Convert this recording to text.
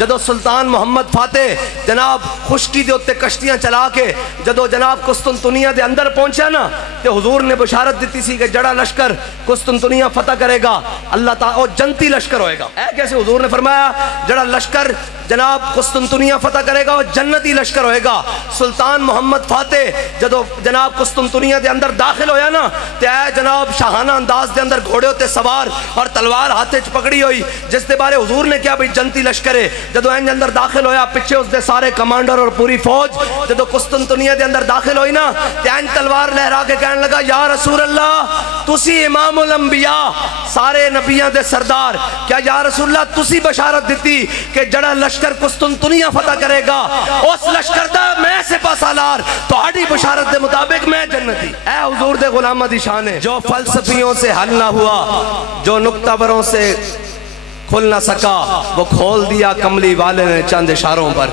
جدو سلطان محمد فاتح جناب خشکی دے اتے کشتیاں چلا کے جدو جناب قسطنطنیہ دے اندر پہنچا نا تے حضور نے بشارت دیتی سی کہ جڑا لشکر قسطنطنیہ فتح کرے گا اللہ تعالیٰ جنتی لشکر ہوئے گا. کیسے حضور نے فرمایا جڑا لشکر جناب قسطنطنیہ فتح کرے گا وہ جنتی لشکر ہوئے گا. سلطان محمد فاتح جدو جناب قسطنطنیہ دے اندر داخل ہویا نا تے اے جناب شاہانہ انداز دے اندر گھوڑے ہوتے سوار اور تلوار ہاتھے چ پکڑی ہوئی جس دے بارے حضور نے کیا بھئی جنتی لشکر ہے. جدو این اندر داخل ہویا پیچھے اس دے سارے کمانڈر اور پوری فوج جدو قسطنطنیہ دے اندر داخل ہوئی نا تے این تلوار لہرا کے کہنے لگا یا رسول اللہ تسی امام الانبیاء سارے نبیان دے سردار کیا یا رسول اللہ تسی بشارت دیتی کہ جڑا لشکر قسطنطنیہ فتح کرے گا اس لشکر دا میں سپہ سالار تو آڑی بشارت دے مطابق میں جنتی. اے حضور دے غلامہ دی شان ہے جو فلسفیوں سے حل نہ ہوا جو نکتہ بروں سے کھل نہ سکا وہ کھول دیا کملی والے نے چند اشاروں پر.